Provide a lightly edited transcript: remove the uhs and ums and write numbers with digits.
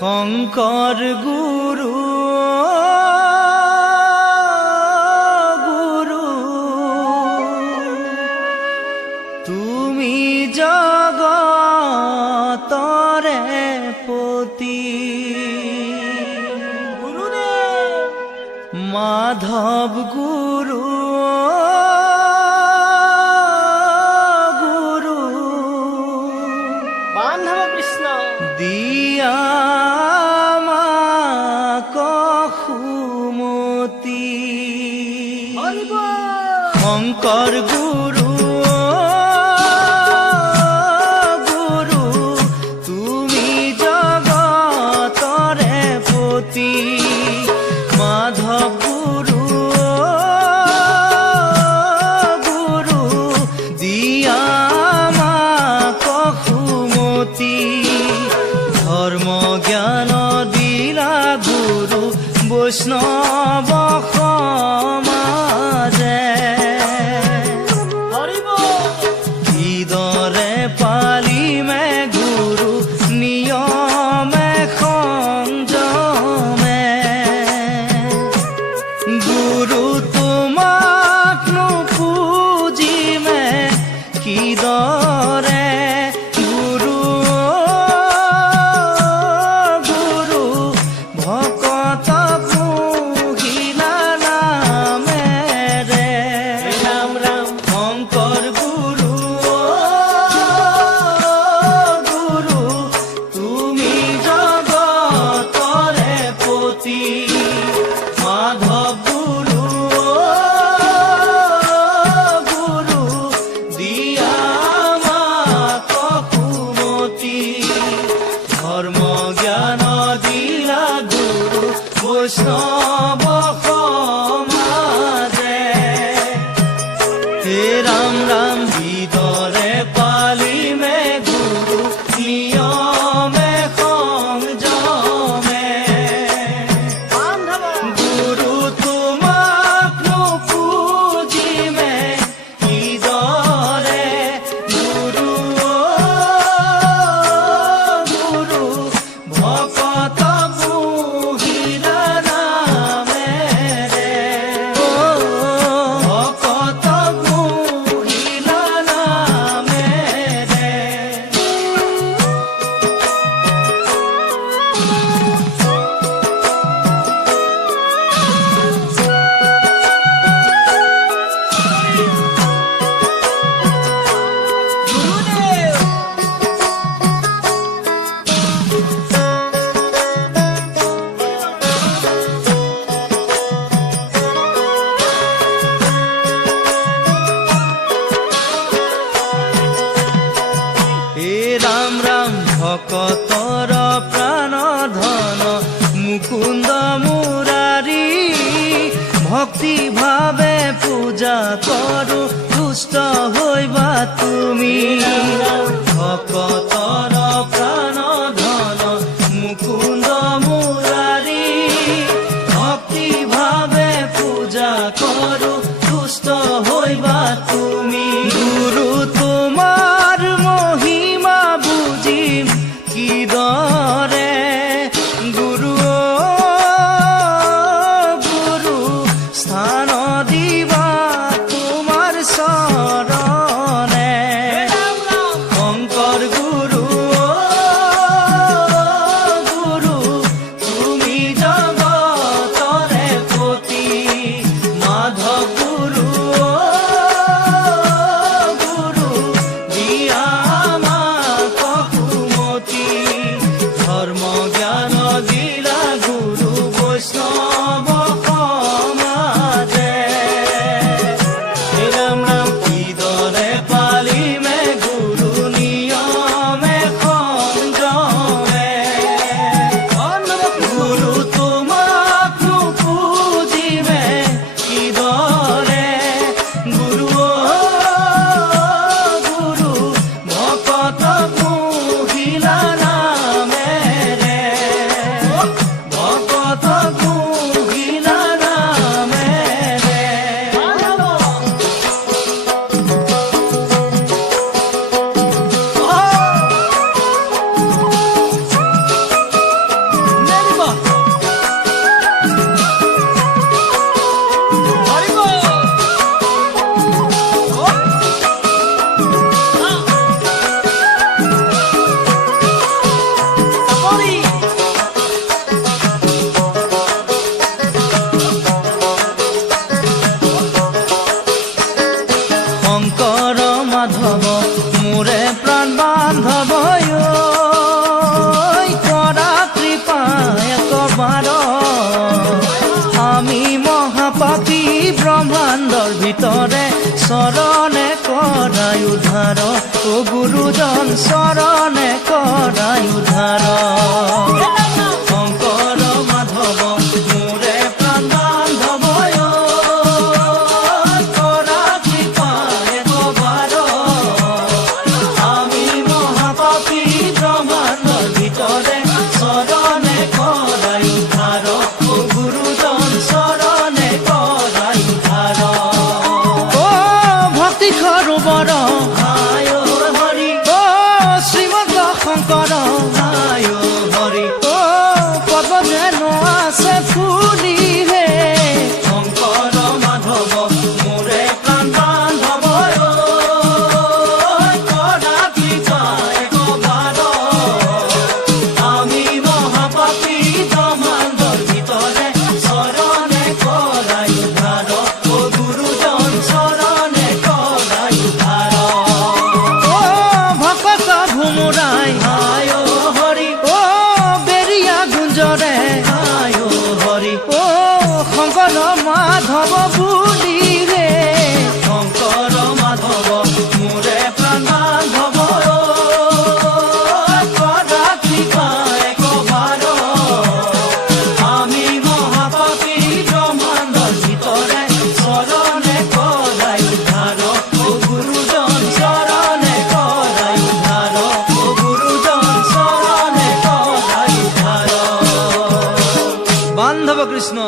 শংকৰ গুৰু গুৰু তুমি জগতৰে পতি মাধৱ গুৰু গুৰু বান্ধৱ কৃষ্ণ দিয়া সুমতি শংকৰ গুৰু গুৰু তুমি জগতৰে পতি মাধৱ গুৰু গুৰু দিয়া মাক সুমতি ধৰ্ম জ্ঞান দিলা গুৰু বৈষ্ণৱ সমাজে কিদৰে পালিমে গুৰু নিয়মে সংযমে গুৰু তোমাক নুপুজিমে কিদৰে গুৰু গুৰু ভকত পুহিলা নামেৰে ৰাম ৰাম শংকৰ গুৰু গুৰু তুমি জগতৰে পতি মাধৱ গুৰু গুৰু দিয়া মাক সুমতি ধৰ্ম জ্ঞান দিলা গুৰু বৈষ্ণৱ সমাজে হে ৰাম ৰাম বিদৰে পালিমে গুৰু নিয়মে সংযমে বান্ধৱ গুৰু তোমাক নুপুজিমে কিদৰে গুৰু গুৰু ভকত পুহিলা নামেৰে ভকত পুহিলা নামেৰে গুৰুদেৱ হে ৰাম ৰাম ভকতৰ প্ৰাণ ধন মুকুন্দ মুৰাৰী ভক্তি ভাৱে পূজা কৰো তুষ্ট হৈবা তুমি ভকতৰ প্ৰাণ ধন মুকুন্দ মুৰাৰী ভক্তি ভাৱে পূজা কৰো তুষ্ট হৈবা তুমি গুৰু তোমাৰ মহিমা বুজিম কিদৰে গুৰু গুৰু স্থান দিবা তোমাৰ চৰণে শংকৰ গুৰু গুৰু তুমি জগতৰে পতি মাধৱ ব্ৰহ্মাণ্ডৰ ভিতৰে চৰণে কৰাই উদ্ধাৰ অ গুৰুজন চৰণে কৰাই উদ্ধাৰ শংকৰ মাধৱ মোৰে প্ৰাণ বান্ধৱ কৰা কৃপা একবাৰ আমি মহাপাপী ব্ৰহ্মাণ্ডৰ ভিতৰে চৰণে কৰাই উদ্ধাৰ অ গুৰুজন চৰণে কৰাই উদ্ধাৰ অ ভক্তি সৰোবৰ আয় হৰি অ শ্ৰীমন্ত শংকৰ আয় হৰি অ পদ যেন আছে ফুলি হে শংকৰ মাধৱ মোৰে প্ৰাণ বান্ধৱ কৰা কৃপা একবাৰ আমি মহাপাপী ব্ৰহ্মাণ্ডৰ ভিতৰে চৰণে কৰাই উদ্ধাৰ অ গুৰুজন চৰণে কৰাই উদ্ধাৰ অ ভকত ভোমোৰাই আয় হৰি অ বেৰিয়া গুঞ্জৰে আয় হৰি অ শংকৰ মাধৱ বুলি ৰে শংকৰ মাধৱ মোৰে প্ৰাণ বান্ধৱ কৰা কৃপা একবাৰ আমি মহাপাপী ব্ৰহ্মাণ্ডৰ ভিতৰে চৰণে কৰাই উদ্ধাৰ অ গুৰুজন চৰণে কৰাই উদ্ধাৰ অ গুৰুজন চৰণে কৰাই উদ্ধাৰ বান্ধৱ কৃষ্ণ